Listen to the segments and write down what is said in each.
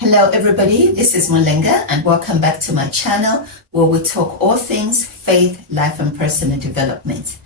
Hello everybody, this is Mulenga and welcome back to my channel where we talk all things faith, life and personal development.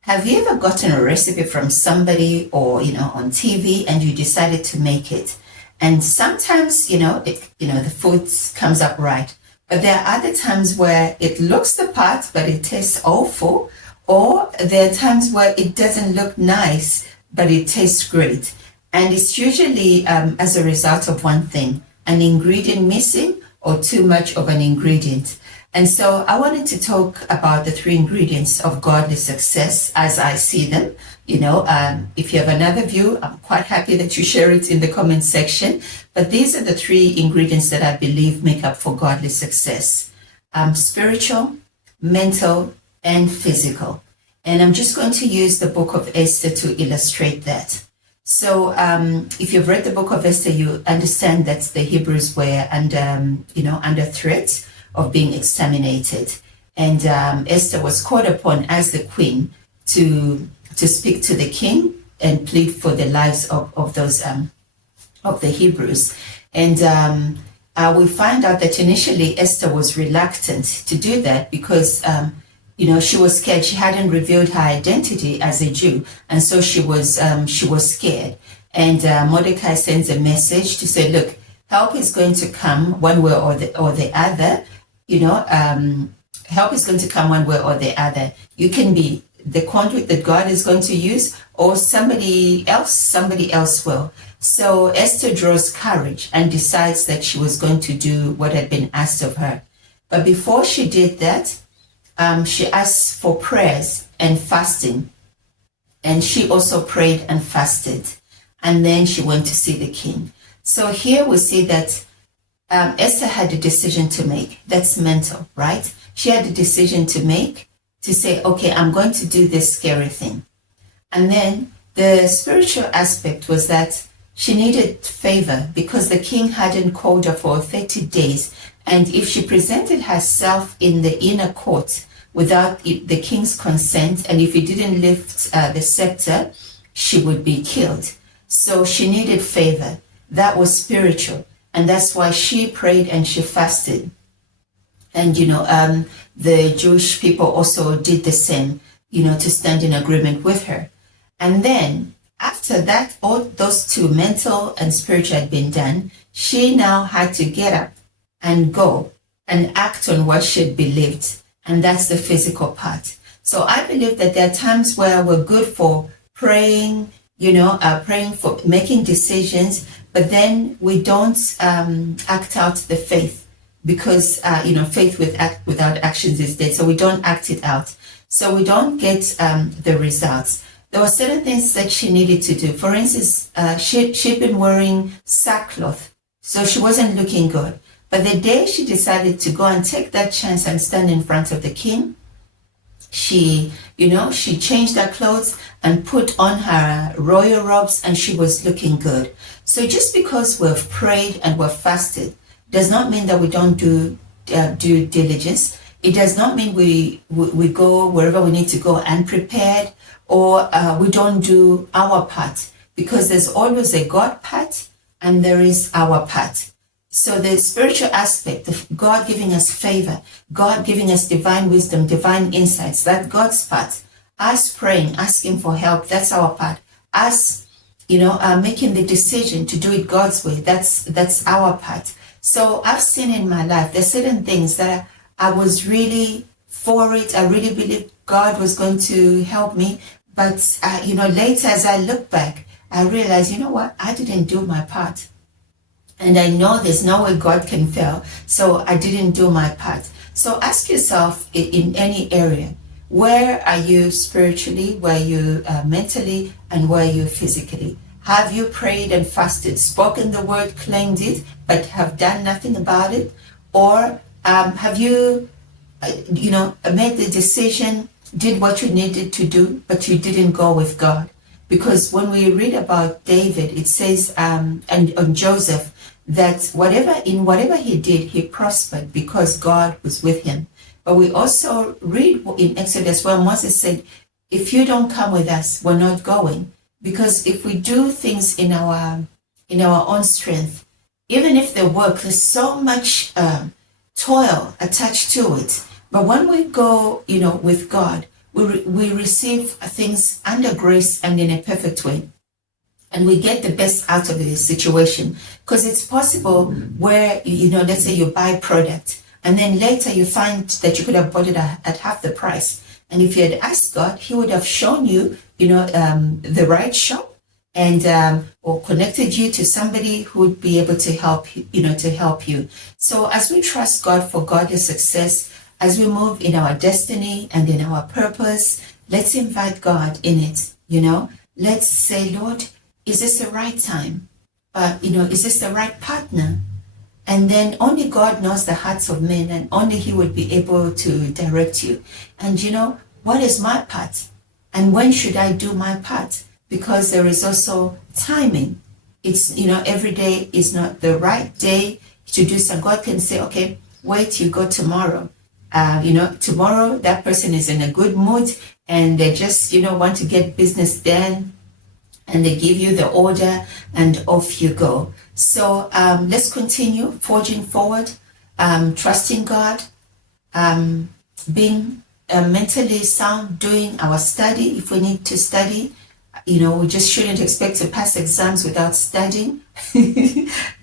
Have you ever gotten a recipe from somebody or on TV and you decided to make it? And sometimes the food comes up right, but there are other times where it looks the part but it tastes awful, or there are times where it doesn't look nice but it tastes great. And it's usually as a result of one thing: an ingredient missing or too much of an ingredient. And so I wanted to talk about the three ingredients of godly success as I see them. If you have another view, I'm quite happy that you share it in the comment section. But these are the three ingredients that I believe make up for godly success: spiritual, mental, and physical. And I'm just going to use the book of Esther to illustrate that. So if you've read the book of Esther, you understand that the Hebrews were under threat of being exterminated. And Esther was called upon as the queen to speak to the king and plead for the lives of those of the Hebrews. And we find out that initially Esther was reluctant to do that because she was scared. She hadn't revealed her identity as a Jew, and so she was scared. And Mordecai sends a message to say, "Look, help is going to come one way or the other. Help is going to come one way or the other. You can be the conduit that God is going to use, or somebody else will." So Esther draws courage and decides that she was going to do what had been asked of her. But before she did that, she asked for prayers and fasting, and she also prayed and fasted, and then she went to see the king. So here we see that Esther had a decision to make. That's mental, right? She had a decision to make, to say, okay, I'm going to do this scary thing. And then the spiritual aspect was that she needed favor because the king hadn't called her for 30 days. And if she presented herself in the inner court without the king's consent, and if he didn't lift the scepter, she would be killed. So she needed favor. That was spiritual. And that's why she prayed and she fasted. And, the Jewish people also did the same, to stand in agreement with her. And then after that, all those two, mental and spiritual, had been done, she now had to get up and go and act on what she had believed. And that's the physical part. So I believe that there are times where we're good for praying, praying for making decisions, but then we don't act out the faith because, faith without actions is dead. So we don't act it out. So we don't get the results. There were certain things that she needed to do. For instance, she'd been wearing sackcloth, so she wasn't looking good. But the day she decided to go and take that chance and stand in front of the king, she changed her clothes and put on her royal robes, and she was looking good. So just because we've prayed and we've fasted does not mean that we don't do due diligence. It does not mean we go wherever we need to go unprepared, or we don't do our part, because there's always a God part and there is our part. So the spiritual aspect of God giving us favor, God giving us divine wisdom, divine insights, that's God's part. Us praying, asking for help, that's our part. Us, making the decision to do it God's way, that's our part. So I've seen in my life, there's certain things that I was really for it. I really believed God was going to help me. But, later as I look back, I realized, I didn't do my part. And I know there's no way God can fail, so I didn't do my part. So ask yourself in any area, where are you spiritually, where are you mentally, and where are you physically? Have you prayed and fasted, spoken the word, claimed it, but have done nothing about it? Or have you, made the decision, did what you needed to do, but you didn't go with God? Because when we read about David, it says, and on Joseph, that whatever he did, he prospered because God was with him. But we also read in Exodus where Moses said, if you don't come with us, we're not going. Because if we do things in our own strength, Even if the work, there's so much toil attached to it. But when we go, with God, we receive things under grace and in a perfect way. And we get the best out of the situation. Because it's possible where, let's say you buy a product and then later you find that you could have bought it at half the price. And if you had asked God, he would have shown you, the right shop and or connected you to somebody who would be able to help you. So as we trust God for godly success, as we move in our destiny and in our purpose, let's invite God in it. Let's say, Lord, is this the right time? Is this the right partner? And then only God knows the hearts of men, and only he would be able to direct you. And what is my part? And when should I do my part? Because there is also timing. It's, every day is not the right day to do some. God can say, okay, wait, you go tomorrow. Tomorrow that person is in a good mood and they just, want to get business done, and they give you the order and off you go. So let's continue forging forward, trusting God, being mentally sound, doing our study if we need to study. We just shouldn't expect to pass exams without studying.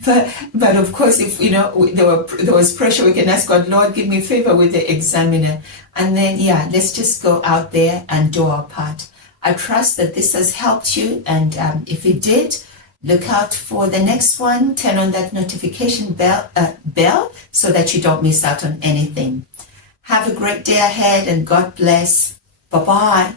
but of course, if there was pressure, we can ask God, Lord, give me favor with the examiner. And then let's just go out there and do our part. I trust that this has helped you, and if it did, look out for the next one. Turn on that notification bell so that you don't miss out on anything. Have a great day ahead, and God bless. Bye-bye.